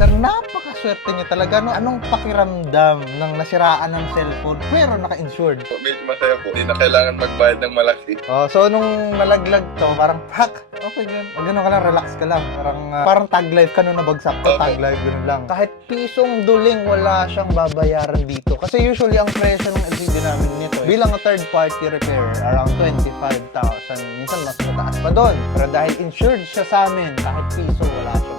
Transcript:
Sir, napakaswerte niyo talaga. No? Anong pakiramdam ng nasiraan ng cellphone pero naka-insured? Medyo masaya po. Hindi na kailangan magbayad ng malaki. Oh, so nung nalaglag to, parang pak, okay yan. O gano'n ka lang, relax ka lang. Parang tag life ka nung nabagsak ko, tag life, gano'n lang. Kahit pisong duling, wala siyang babayaran dito. Kasi usually ang presyo ng LCD namin nito, bilang third party repair, around 25,000. Minsan mas mataas pa doon. Pero dahil insured siya sa amin, kahit piso, wala siya